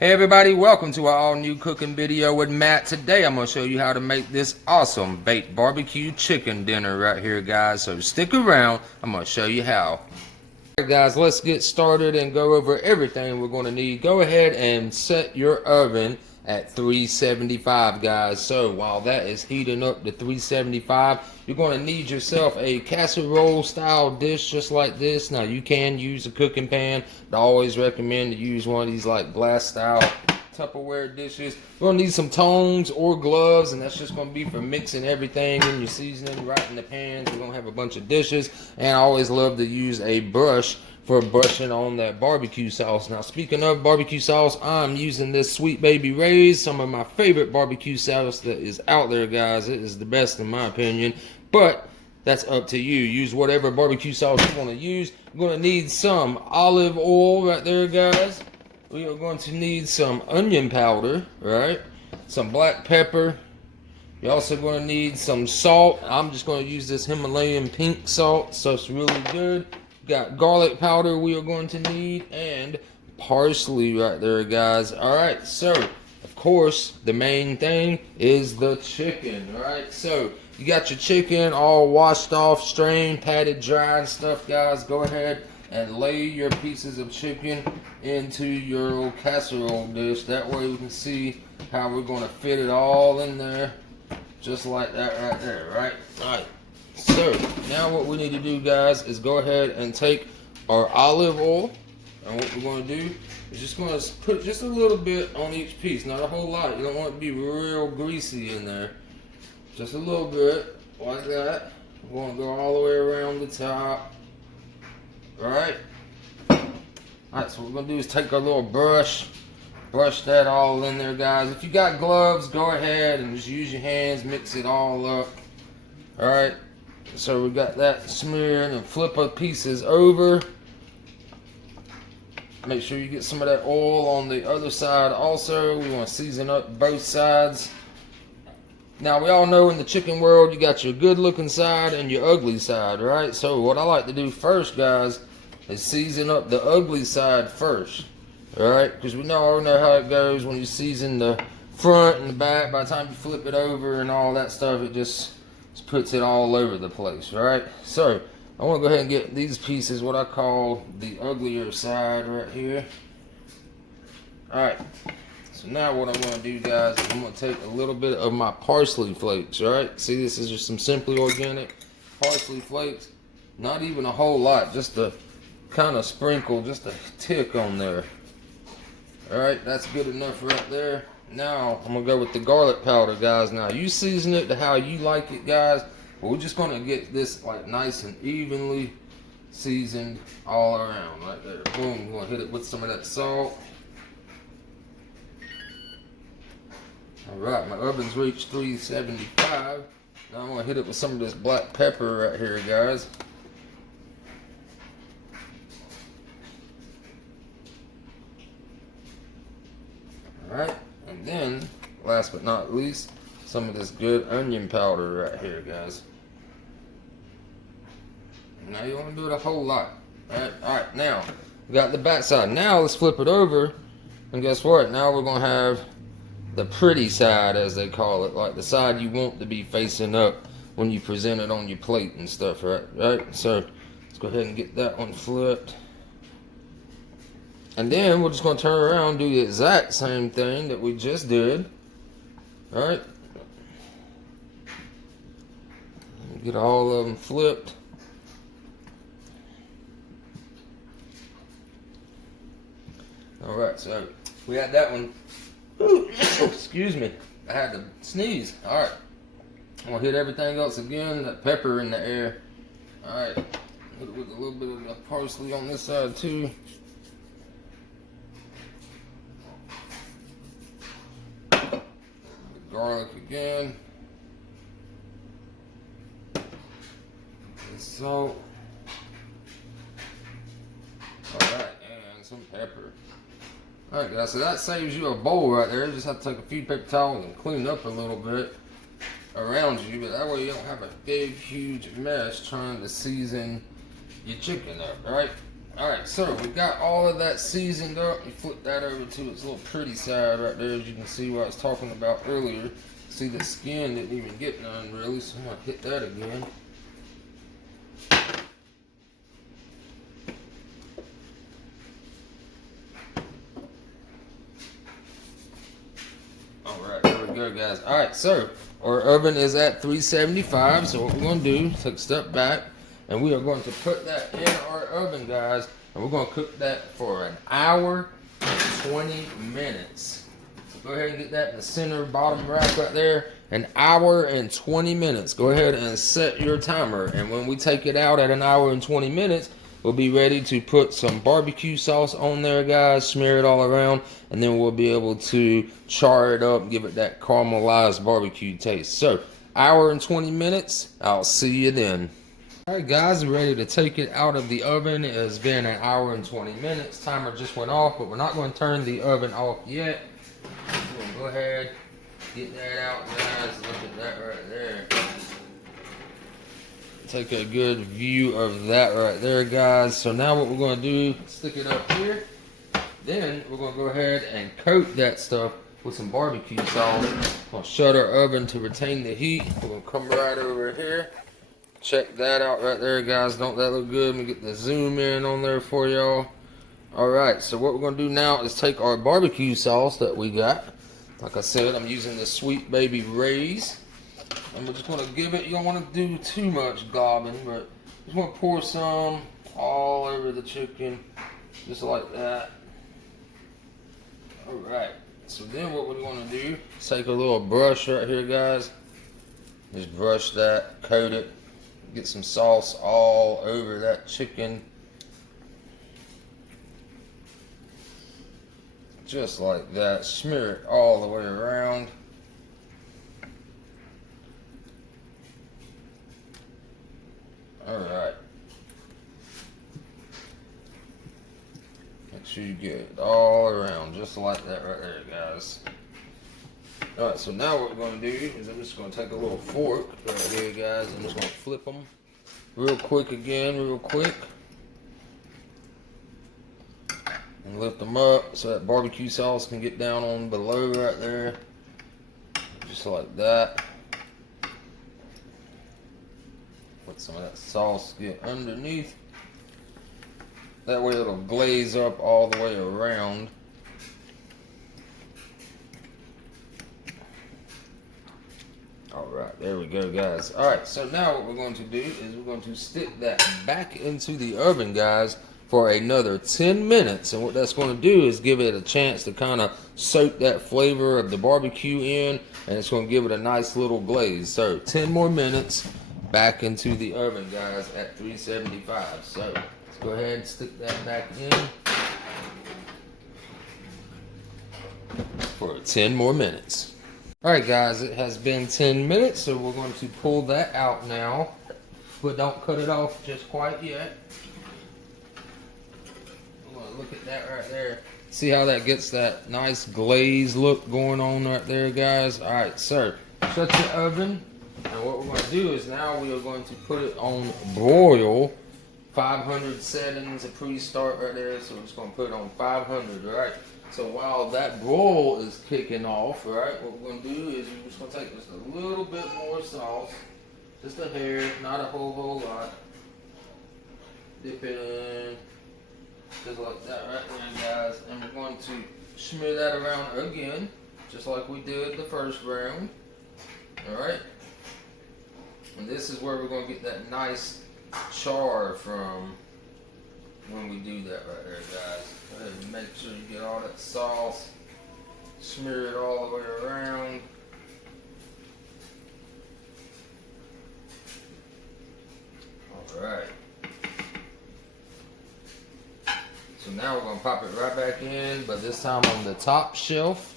Hey everybody, welcome to our all new cooking video with Matt. Today I'm going to show you how to make this awesome baked barbecue chicken dinner right here, guys. So stick around, I'm going to show you how. Alright guys, let's get started and go over everything we're going to need. Go ahead and set your oven at 375, guys. So while that is heating up to 375, you're going to need yourself a casserole style dish just like this. Now you can use a cooking pan, but I always recommend to use one of these like glass style Tupperware dishes. You're going to need some tongs or gloves, and that's just going to be for mixing everything in your seasoning right in the pans. We're going to have a bunch of dishes, and I always love to use a brush for brushing on that barbecue sauce. Now speaking of barbecue sauce, I'm using this Sweet Baby Ray's, some of my favorite barbecue sauce that is out there, guys. It is the best in my opinion, but that's up to you. Use whatever barbecue sauce you want to use. You're going to need some olive oil right there, guys. We are going to need some onion powder, right? Some black pepper. You're also going to need some salt. I'm just going to use this Himalayan pink salt, so it's really good. Got garlic powder we are going to need, and parsley right there, guys. All right, so of course the main thing is the chicken, right? So you got your chicken all washed off, strained, patted, dry and stuff, guys. Go ahead and lay your pieces of chicken into your old casserole dish. That way we can see how we're going to fit it all in there, just like that right there, right? All right. So now what we need to do, guys, is go ahead and take our olive oil, and what we're going to do is just going to put just a little bit on each piece, not a whole lot. You don't want it to be real greasy in there, just a little bit like that. We're going to go all the way around the top. Alright, so what we're going to do is take our little brush that all in there, guys. If you got gloves, go ahead and just use your hands, mix it all up. Alright, so we got that smeared, and flip our pieces over. Make sure you get some of that oil on the other side also. We want to season up both sides. Now we all know in the chicken world you got your good looking side and your ugly side, right? So what I like to do first, guys, is season up the ugly side first, alright? Because we all know how it goes when you season the front and the back. By the time you flip it over and all that stuff, it just puts it all over the place, right? So I want to go ahead and get these pieces, what I call the uglier side right here. Alright, so now what I'm going to do, guys, is I'm going to take a little bit of my parsley flakes, alright? See, this is just some Simply Organic parsley flakes. Not even a whole lot, just a kind of sprinkle, just a tick on there. Alright, that's good enough right there. Now I'm gonna go with the garlic powder, guys. Now you season it to how you like it, guys, but we're just gonna get this like nice and evenly seasoned all around right there. Boom, we're gonna hit it with some of that salt. Alright, my oven's reached 375. Now I'm gonna hit it with some of this black pepper right here, guys. Alright, and then, last but not least, some of this good onion powder right here, guys. Now you want to do it a whole lot. Alright, now, we got the back side. Now let's flip it over, and guess what? Now we're going to have the pretty side, as they call it, like the side you want to be facing up when you present it on your plate and stuff, right? So, let's go ahead and get that one flipped. And then we're just going to turn around and do the exact same thing that we just did. Alright. Get all of them flipped. Alright, so we got that one. Ooh, excuse me. I had to sneeze. Alright. I'm going to hit everything else again. That pepper in the air. Alright. Hit it with a little bit of the parsley on this side too. Garlic again, and salt. Alright, and some pepper. Alright guys, so that saves you a bowl right there. You just have to take a few paper towels and clean up a little bit around you, but that way you don't have a big huge mess trying to season your chicken up, right? Alright, so we got all of that seasoned up. You flip that over to its little pretty side right there, as you can see what I was talking about earlier. See, the skin didn't even get none really, so I'm going to hit that again. Alright, there we go, guys. Alright, so our oven is at 375, so what we're going to do is take a step back, and we are going to put that in our oven, guys, and we're going to cook that for an hour and 20 minutes. So go ahead and get that in the center bottom rack right there. An hour and 20 minutes. Go ahead and set your timer, and when we take it out at an hour and 20 minutes, we'll be ready to put some barbecue sauce on there, guys, smear it all around, and then we'll be able to char it up, give it that caramelized barbecue taste. So, hour and 20 minutes, I'll see you then. Alright guys, we're ready to take it out of the oven. It has been an hour and 20 minutes. Timer just went off, but we're not going to turn the oven off yet. We're going to go ahead, get that out, guys. Look at that right there. Take a good view of that right there, guys. So now what we're going to do, stick it up here. Then we're going to go ahead and coat that stuff with some barbecue sauce. We're going to shut our oven to retain the heat. We're going to come right over here. Check that out right there, guys. Don't that look good? Let me get the zoom in on there for y'all. Alright, so what we're going to do now is take our barbecue sauce that we got. Like I said, I'm using the Sweet Baby Ray's. And we're just going to give it, you don't want to do too much gobbing, but just want to pour some all over the chicken, just like that. Alright, so then what we want to do is take a little brush right here, guys. Just brush that, coat it, get some sauce all over that chicken. Just like that, smear it all the way around. Alright. Make sure you get it all around, just like that right there, guys. Alright, so now what we're going to do is I'm just going to take a little fork right here, guys. I'm just going to flip them real quick again, real quick. And lift them up so that barbecue sauce can get down on below right there. Just like that. Let some of that sauce get underneath. That way it'll glaze up all the way around. Alright, there we go, guys. Alright, so now what we're going to do is we're going to stick that back into the oven, guys, for another 10 minutes. And what that's going to do is give it a chance to kind of soak that flavor of the barbecue in, and it's going to give it a nice little glaze. So 10 more minutes back into the oven, guys, at 375. So let's go ahead and stick that back in for 10 more minutes. Alright guys, it has been 10 minutes, so we're going to pull that out now, but don't cut it off just quite yet. We're going to look at that right there. See how that gets that nice glaze look going on right there, guys? Alright, so shut your oven. And what we're going to do is now we are going to put it on broil. 500 settings, a pre-start right there. So we're just going to put it on 500, right? So while that broil is kicking off, right, what we're going to do is we're just going to take just a little bit more sauce. Just a hair, not a whole lot. Dip it in. Just like that right there, guys. And we're going to smear that around again. Just like we did the first round. Alright? And this is where we're going to get that nice char from when we do that right there, guys. Go ahead and make sure you get all that sauce. Smear it all the way around. Alright. So now we're going to pop it right back in, but this time on the top shelf.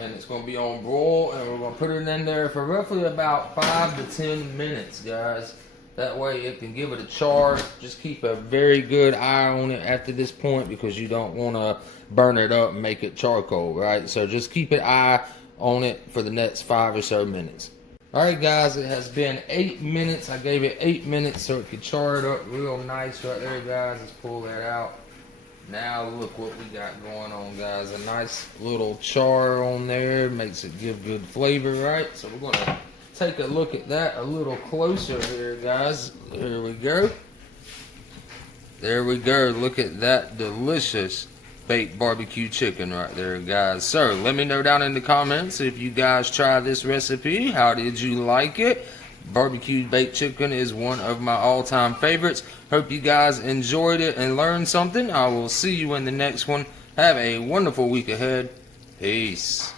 And it's going to be on broil, and we're going to put it in there for roughly about 5 to 10 minutes, guys. That way it can give it a char. Just keep a very good eye on it after this point, because you don't want to burn it up and make it charcoal, right? So just keep an eye on it for the next 5 or so minutes. Alright guys, it has been 8 minutes. I gave it 8 minutes so it could char it up real nice right there, guys. Let's pull that out. Now look what we got going on, guys. A nice little char on there. Makes it give good flavor, right? So we're going to take a look at that a little closer here, guys. There we go. There we go. Look at that delicious baked barbecue chicken right there, guys. So let me know down in the comments if you guys try this recipe. How did you like it? Barbecue baked chicken is one of my all-time favorites. Hope you guys enjoyed it and learned something. I will see you in the next one. Have a wonderful week ahead. Peace.